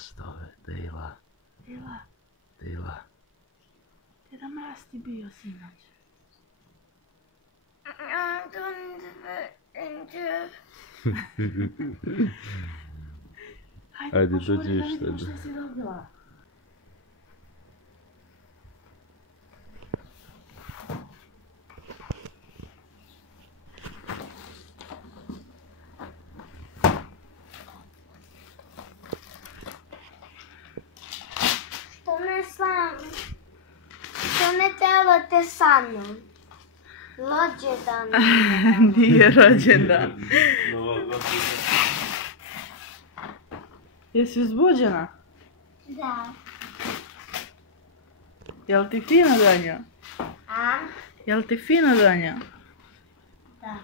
se zove? Dejla. Dejla. Deda Mraz ti bio sinoć. Ajde, pošuri dođi da još vidimo sada. šta si dobila. Što ne trebate sa mnom? Rođendan. Nije rođendan. Jesi uzbuđena? Da. Jel ti fino donio? A? Jel ti fino donio? Da.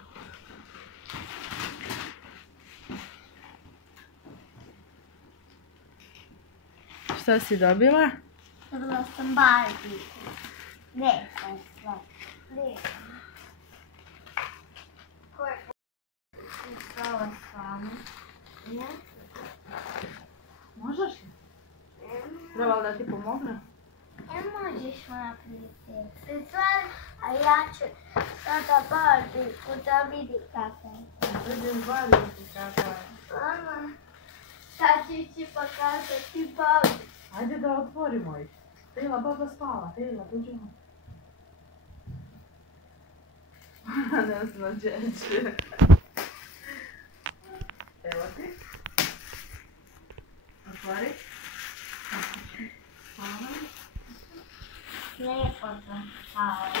Šta si dobila? Dobila sam Barbie. Ne, sad. Ne. Ko je pisala sam? Ne? Možeš li? Treba li da ti pomogne? Ne možeš moja prijateljica, a ja ću sada Barbie da vidi kako je. Vidim Barbie kako je. Mama, sad ću ti pokazati Barbie. Ajde da otvorimo ih. Tejla, baba spava. Tejla, dođemo. Ne znam, dječe. Evo ti. Otvori. Hvala. Lijepo sam spala.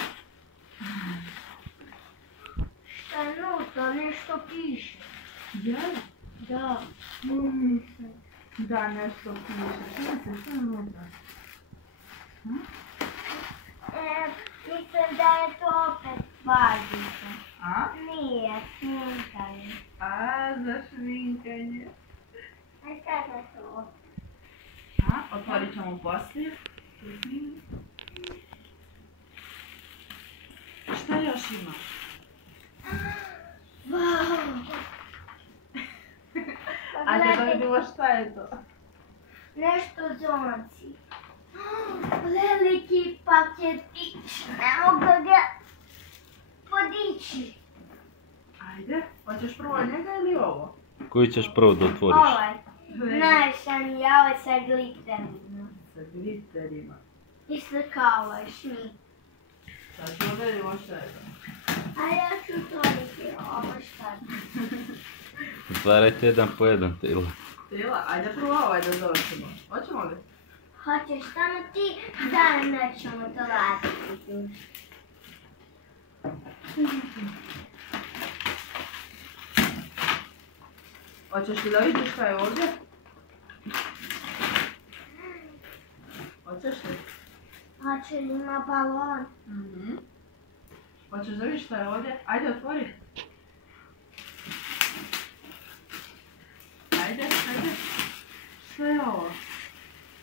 Šta je nutra, nešto piše. Jel? Da. Da, nešto piše. Šta je unutra? Mislim da je to opet Barbica. A? Nije, šminkanje. A, za šminkanje. Aj kada to? A, otvorit ćemo poslije. Šta još ima? Wow! Ajde da vidimo šta je to. Nešto donosi. Veliki paketić, ne mogu ga podići. Ajde, hoćeš prvo njega ili ovo? Koji ćeš prvo da otvoriš? Ovaj, najšaniji, a ovaj sa glitterima. Sa glitterima. Isto kao ovaj šmink. Sad ću vidimo šta je to. A ja ću otvoriti ovo šta je. Otvarajte jedan po jedan, Tejla. Tejla, ajde prvo ovaj da završimo. Hoćemo li? Hoćeš samo ti, da nećemo to raditi. Hoćeš li da vidiš šta je ovdje? Hoćeš li? Hoće li ima balon? Hoćeš da vidiš šta je ovdje? Ajde, otvori. Ajde. Šta je ovo?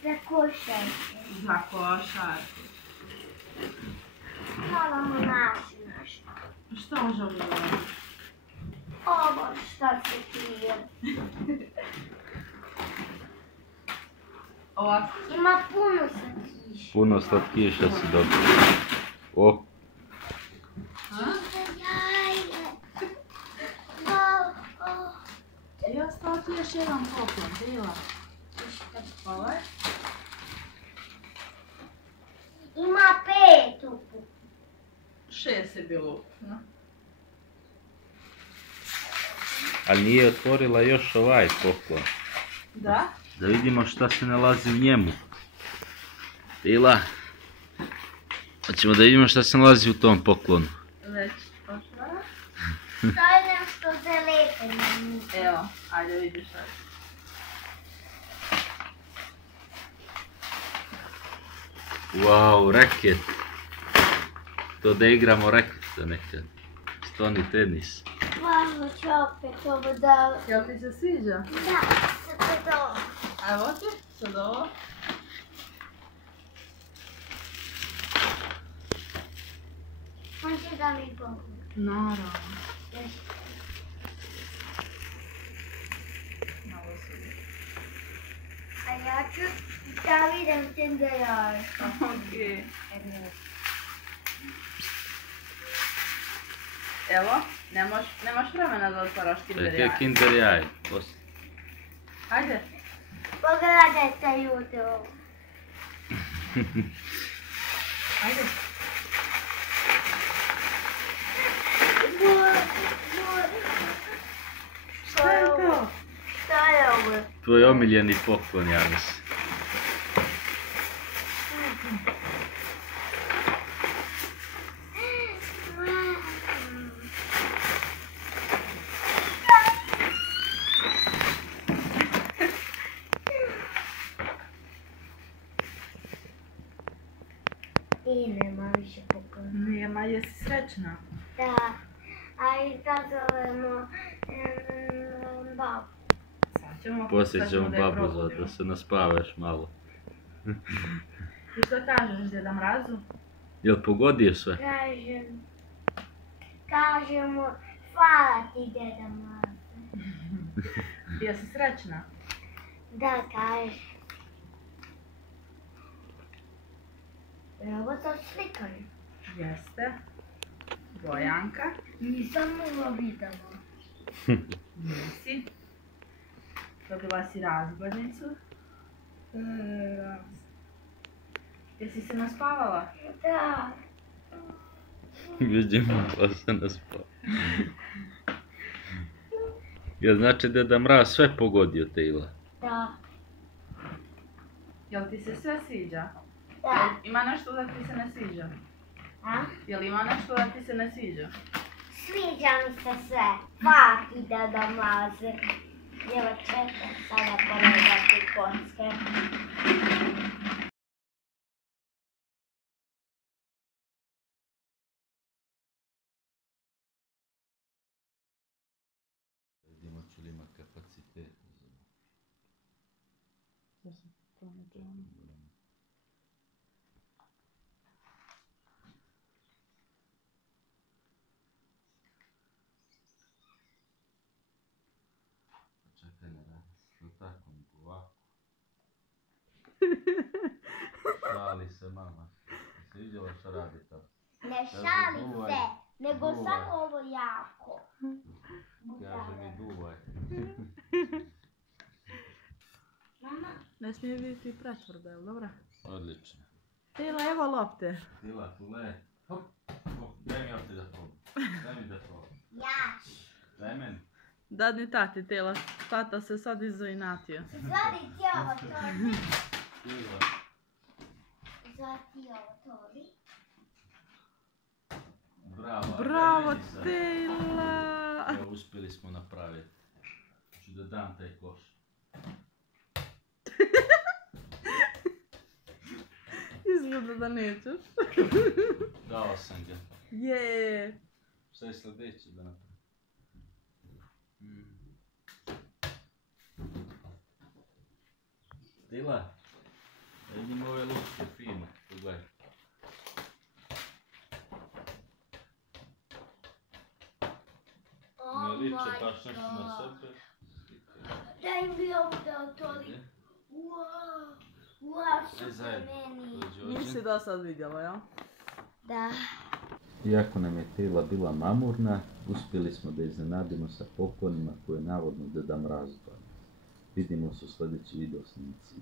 Za košarke. Za košarku. Moramo naći nešto. Šta možemo da radimo? Ovo šta se krije. Ovako. Ima puno slatkiša. Puno slatkiša si dobio. O, Jaje. I ostao ti još jedan poklon, Tejla. Ovaj? Ima 5 upu. 6 je bilo ukupno. ali nije otvorila još ovaj poklon. Da? Da vidimo šta se nalazi u njemu. Tejla, hoćemo da vidimo šta se nalazi u tom poklonu. Već otvara. To je nešto za lepenje. Evo, ajde vidiš sad. Wow, reket. To da igramo reketa nekad. Stoni tenis. Hvala ću opet ovo da... Jel ti se sviđa? Da, sad to ovo. Evo ti, sad ovo. Može da mi pomoći. Naravno. Još. Malo se vidi. A ja ću da vidim Tinder. Okej. Evo, nemaš vremena da otvaraš Kinder Čekaj, jaje. Kinder jaj. Poslije. Ajde. Pogledajte YouTube. Ajde. Šta je to? Šta je ovo? Tvoj omiljeni poklon, ja mislim. I nema više poklona. Nema, jesi srećna? Da, a i da zovemo babu. Sad ćemo... Poslije sad ćemo da je babu probudimo. zvati da se naspavaš malo. I što kažeš Deda Mrazu? Jel pogodio sve? Kažemo, hvala ti Deda Mraze. Jesi srećna? Da, kaže. Evo to slikanje. Jeste. Bojanka. Nisam mogla vidjela. Nisi. Dobila si razglednicu. Jesi se naspavala? Da. Vidimo pa se naspava. Jel znači Deda Mraz sve pogodio, Tejla? Da. Jel ti se sve sviđa? Da. Ima nešto da ti se ne sviđa? A? Jel ima nešto da ti se ne sviđa? Sviđa mi se sve. Hvala ti Deda Mraze. Evo čekaj sada pogledati kocke. Vidimo će li ima kapacitet. Čekaj, ne radi. To tako, ovako. Šali se mama. Jesi vidjela što radi tamo? Ne šalim duvaj. se, nego Duvaj. samo ovo jako. Kaže mi duvaj. Mama, Ne smije biti pretvrda, jel dobro? Odlično. Tila, evo lopte. Tila, pule. Hop, hop, daj mi ovdje da probam. Daj mi da probam. ja ću. Daj meni. Dadni tati, Tila. Tata se sad izoinatio. Zvati ti ovo torbi. Tila. Zvati ovo torbi. Bravo. Bravo, daj meni sad. Tila! Evo, uspjeli smo napraviti. Ću da dam taj koš. Izgleda da nećeš. Dao sam ga. Je. Šta je sljedeće da napravim? Tila, vidimo ove lupke fine. Pogledaj. Ne liče baš nešto na sebe. Daj mi ovo da otvori. Wow, Svi super zajedno. meni. Nisi do sad vidjela, jel? Da. Iako nam je Tila bila mamurna, uspjeli smo da iznenadimo sa poklonima koje je navodno Deda Mraz donio. Vidimo se u sljedeći video snimci.